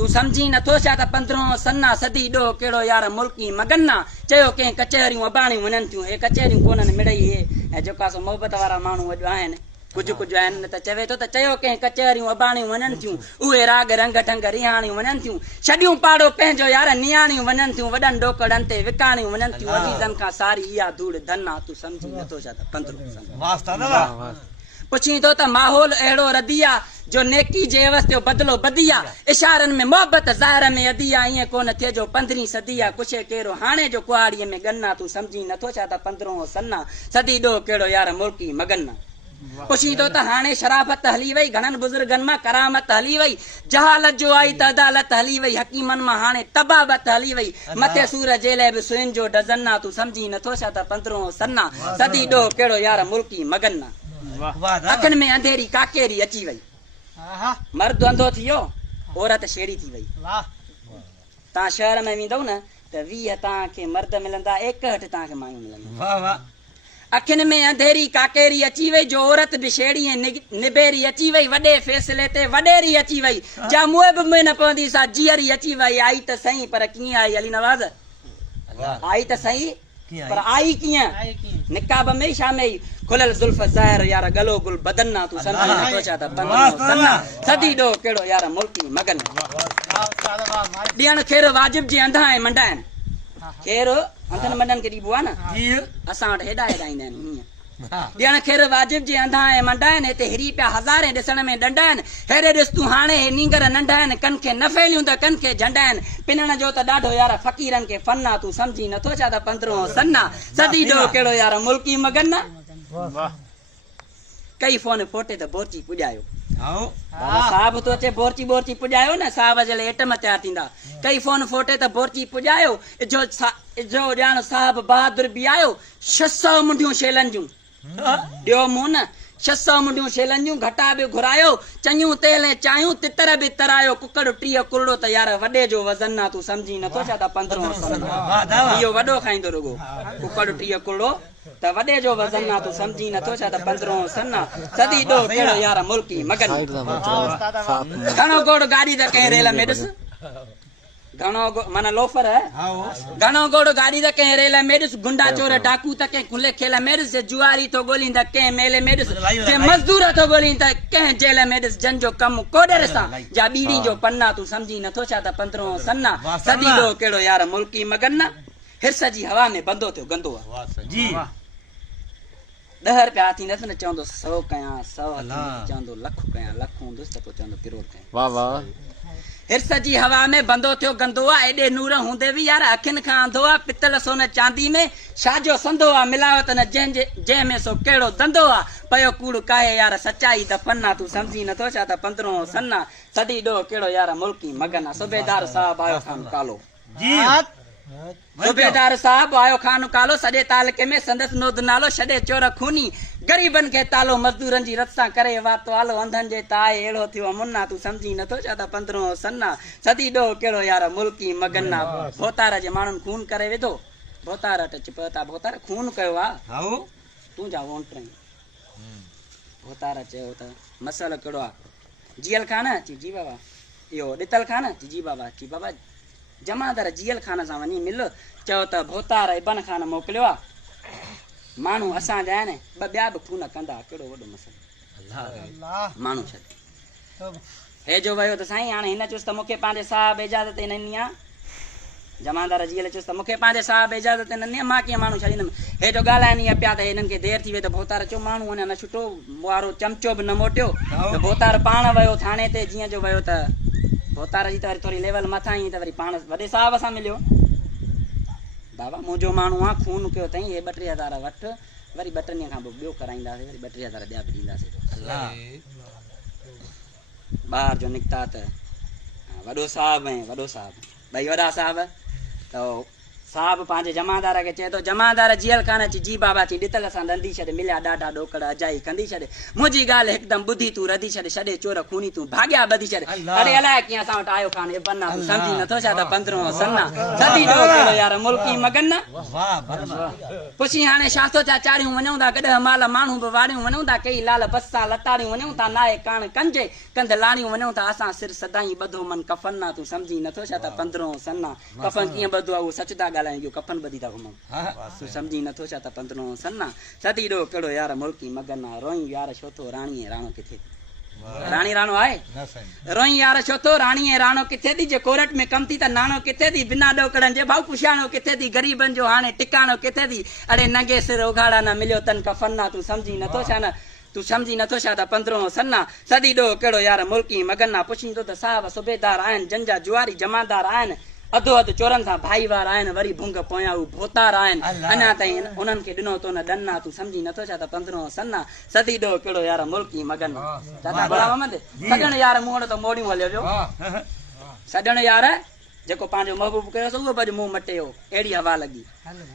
तू समझी नथो छा त 15 सन्ना सदी डो केड़ो यार मुल्की मगन्ना चयो के कचहरियूं अबाणियूं वञनि थियूं हे कचहरियूं कोननि मिड़ई हे ऐं जेका सो मोहबत वारा माण्हू अॼु आहिनि कुझु कुझु आहिनि त चवे थो त चयो के कचहरियूं अबाणियूं वञनि थियूं उहे राग रंग ठंग रिहाणियूं वञनि थियूं छॾियूं पाड़ो पंहिंजो यार नियाणियूं वञनि थियूं वॾनि डोकड़नि ते विकाणियूं वञनि थियूं अजीज़नि खां सारी इहा धूड़ धना तू समझी नथो छा त 15 सन्ना पुछी तो त माहौल अहिड़ो रदिया जो नेकी जे एवज़ ते बदिलो बदिया इशारनि में मोहबत ज़ाहिर में अदिया ईअं कोन थिए जो 15 सदी आहे कुछे कहिड़ो हाणे जो कुआड़ीअ में गन्ना तू समझी नथो छा त 15 सन्ना सदी डो कहिड़ो यार मुल्की मगन्ना पुछी तो त हाणे शराफत हली वई घणनि बुज़ुर्गनि मां करामत हली वई जहालत जो आई त अदालत हली वई हकीमनि मां हाणे तबाबत हली वई मथे सूर जे लाइ बि सुइन जो डज़न्ना तू समझी नथो छा त 15 सन्ना सदी डो कहिड़ो यार मुल्की मगन्ना अखियुनि में अंधेरी काकेरी अची वई मर्द अंधो थी वियो औरत शेड़ी थी वई तव्हां शहर में वेंदव न त 20 तव्हांखे मर्द मिलंदा 61 तव्हांखे मायूं मिलंदियूं अखियुनि में अंधेरी काकेरी अची वई जो औरत बि शेड़ी ऐं निबेरी अची वई वॾे फैसले ते वॾेरी अची वई जा मुंहुं बि मुंहुं न पवंदी सा जीअरी अची वई आई त सही पर कीअं आई अली नवाज़ आई त सही पर आई कीअं निकाब में छा में खुलल जुल्फ ज़ाहिर यार गलो गुल बदन्ना तू समझी नथो छा त 15 सन्ना सदी डो कहिड़ो यार मुल्की मगन ॾियण खेर वाजिब जे अंधा ऐं मंडा आहिनि खेर अंधनि मंडनि खे ॾिबो आहे न असां वटि हेॾा हेॾा ईंदा आहिनि ॾियण खेर वाजिब जे अंधा ऐं मंडा आहिनि हिते हिरी पिया हज़ारे ॾिसण में ॾंडा आहिनि हेॾे ॾिस तूं हाणे हे नींगर नंढा आहिनि कन खे न फैलियूं त कन खे झंडा आहिनि पिनण जो त ॾाढो यार फ़क़ीरनि खे फन आहे तूं समझी नथो छा त 15 सन्ना सदी डो कहिड़ो यार मुल्की मगन कई फोन फोटे त बोरची पुॼायो साहब तो अचे बोरची बोरची पुॼायो न साहब जे लाइ एटम तयार थींदा कई फोन फोटे त बोरची पुॼायो जो ॼाण साहब बहादुर बि आयो 600 मुंडियूं शेलनि जूं ॾियो मूं न 600 मुंडियूं शेलनि जूं घटा बि घुरायो चङियूं तेल ऐं चांहियूं तितर बि तरायो कुकड़ 30 कुरड़ो त यार वॾे जो वज़न आहे तूं समझी नथो छा त 15 सन्ना इहो वॾो खाईंदो रुगो कुकड़ 30 कुरड़ो त वॾे जो वज़न आहे तूं समझी नथो छा त 15 सन्ना सदी डो कहिड़ो यार मुल्की मगन घणो गोड़ गाॾी त कंहिं रेल में ॾिस घणो माना लोफर घणो गोड़ गाॾी त कंहिं रेल में ॾिस गुंडा चोर डाकू त कंहिं खुले खेल में ॾिस जुआरी थो ॻोल्हीं त कंहिं मेले में ॾिस जे मज़दूर थो ॻोल्हीं त कंहिं जेल में ॾिस जन जो कमु कोडर सां जा बीड़ी जो पन्ना तूं समझी नथो छा त 15 सन्ना सदी डो कहिड़ो यार मुल्की मगन हिर्स जी हवा में बंदो थियो गंदो आहे जी 10 रुपया थींदसि न चवंदो 100 कयां 100 चवंदो लख कयां लख हूंदुसि त पोइ चवंदो किरोड़ कयां वाह वाह हिर्स जी हवा में बंदो थियो गंदो आहे एॾे नूर हूंदे बि यार अखियुनि खां अंधो आहे पितल सोन चांदी में छाजो संदो आहे मिलावट न जंहिं में सो कहिड़ो धंधो आहे पयो कूड़ काहे यार सचाई दफ़न आहे तूं समझी नथो छा त 15 सन्ना सदी डो कहिड़ो यार मुल्की मगन आहे सूबेदार साहब आयो खान कालो सूबेदार साहब आयो खान कालो सॼे तालुके में संदसि नोद नालो छॾे चोर खूनी ग़रीबनि खे तालो मज़दूरनि जी रत सां करे वातो आलो अंधनि जे ताए अहिड़ो थियो मुन्ना तूं समझी नथो छा त 15 सन्ना सदी डो कहिड़ो यार मुल्की मगन आहे भोतार जे माण्हुनि खून करे विधो भोतार टच पता भोतार खून कयो आहे तूं जा वोट भोतार चयो त मसइलो कहिड़ो आहे जीअल खान अची जी बाबा इहो ॾितल खान जी बाबा जी बाबा जमादार जीअल खान सां वञी मिल चयो त भोतार इबन खान मोकिलियो आहे माण्हू असांजा आहिनि ॿिया बि खून कंदा कहिड़ो वॾो मसइलो माण्हू छॾ हे जो वियो त साईं हाणे हिन चयुसि त मूंखे पंहिंजे साहिब इजाज़त ॾिनी आहे जमादार जीअल चयुसि त मूंखे पंहिंजे साहिब इजाज़त ॾिनी आहे मां कीअं माण्हू छॾींदुमि हे जो ॻाल्हाइनि आहे पिया त हिननि खे देरि थी वई त भोतार चयो माण्हू अञा न छुटो वारो चमचो बि न मोटियो त भोतार पाण वियो थाणे ते जीअं जो वियो त भोतार जी त वरी थोरी लेवल मथां ई त वरी पाण वॾे साहिब सां मिलियो बाबा मुंहिंजो माण्हू आहे खून कयो अथई हे 2-3 हज़ार वठि वरी 2 ॾींहं खां पोइ ॿियो कराईंदासीं वरी 2-3 हज़ार ॿिया बि ॾींदासीं ॿाहिरि जो निकिता त वॾो साहिब ऐं वॾो साहिब ॿई वॾा साहिब त साहब पंहिंजे जमादार खे चए थो जमादार जेल खाने अची जी बाबा चई ॾितल सां ॾंदी छॾ मिलिया ॾाढा ॾोकड़ अजाई कंदी छॾ मुंहिंजी ॻाल्हि हिकदमि ॿुधी तूं रधी छॾ छॾे चोर खूनी तूं भाॻिया ॿधी छॾ अरे अलाए कीअं असां वटि आयो कान बन्ना तूं सम्झी नथो छा त 15 सन्ना सदी ॾो कहिड़ो यार मुल्की मगन पुछी हाणे छा थो छा चाढ़ियूं वञूं था गॾ माल माण्हू बि वाड़ियूं वञूं था कई लाल बसा लताड़ियूं वञूं था नाए कान कंजे कंध लाड़ियूं वञूं था असां सिर सदाई ॿधो मन कफन ना तूं सम्झी नथो छा त 15 सन्ना कफन कीअं ॿधो आहे उहो सच था ॻाल्हायूं इहो कफन ॿधी था घुमूं तूं सम्झी नथो छा त 15 सन्ना सदी ॾो कहिड़ो यार मुल्की मगन आहे रोई यार छो थो राणी राणो किथे राणी राणो आहे रोई यार छो थो राणी राणो किथे थी जे कोरट में कम थी त नाणो किथे थी बिना ॾोकड़नि जे भाऊ पुछाणो किथे थी ग़रीबनि जो हाणे टिकाणो किथे थी अड़े नंगे सिर उघाड़ा न मिलियो तन कफन ना तूं सम्झी नथो छा न तूं सम्झी नथो छा त 15 सन्ना सदी ॾो कहिड़ो यार मुल्की मगन आहे पुछींदो त साहब सुबेदार आहिनि जंजा जुआरी जमादार आहिनि अधो अधु चोरनि सां भाईवार आहिनि वरी भुंग पोयां हू भोतार आहिनि अञा ताईं उन्हनि खे ॾिनो तो न ॾन्ना तूं सम्झी नथो छा त 15 सन्ना सदी ॾो कहिड़ो यार मुल्की मगन दादा गुलाम अहमद सॼण यार मूं वटि त मोड़ियूं हलियो पियो सॼण यार जेको पंहिंजो महबूब कयोसि उहो बि मुंहुं मटियो अहिड़ी हवा लॻी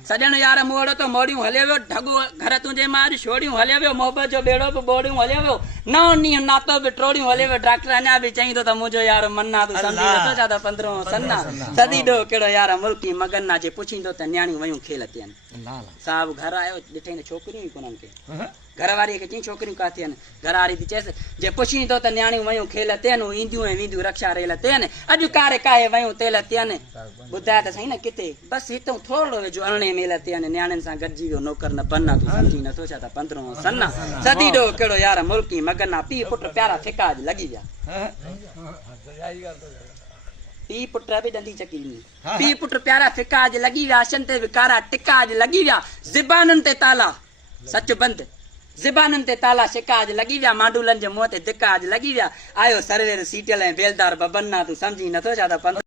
सॼण यार मूं वटि त मोड़ियूं हलियो वियो ढगो घर तुंहिंजे मां अॼु छोड़ियूं हलियो वियो मोहबत जो बेड़ो बि बोड़ियूं हलियो वियो नओं ॾींहुं नातो बि टोड़ियूं हलियो वियो डॉक्टर अञा बि चईं थो त मुंहिंजो यार मन्ना तूं सम्झी नथो छा त 15 सन्ना सदी ॾो कहिड़ो यार मुल्की मगन आहे जे पुछींदो त न्याणियूं वयूं खेल थियनि साहब घर आयो ॾिठई त छोकिरियूं ई कोन्हनि खे घर वारीअ खे चई छोकिरियूं काथे आहिनि घर वारी थी चएसि जे पुछींदो त न्याणियूं वयूं खेल थियनि ईंदियूं ऐं वेंदियूं रक्षा रेल थियनि अॼु कारे काहे वयूं तेल थियनि ॿुधाए त सही न किथे बसि हितां थोरो वेझो अरिड़हें मेल थियनि न्याणियुनि सां गॾिजी वियो नौकर न बन तूं सम्झी नथो छा त 15 सन्ना सदी ॾो कहिड़ो यार मुल्की मगन आहे पीउ पुट प्यारा फिका अॼु लॻी विया पीउ पुट बि ॾंदी चकी पीउ पुट प्यारा फिका अॼु लॻी विया अशनि ते विकारा टिका अॼु लॻी विया ज़बानुनि ते ताला सच बंदि ज़बानुनि ते ताला शिका अॼु लॻी विया मांडूलनि जे मुंहं ते धिका अॼु लॻी विया आयो सरवेर सीटियल ऐं बेलदार बबन्ना तूं सम्झी नथो छा त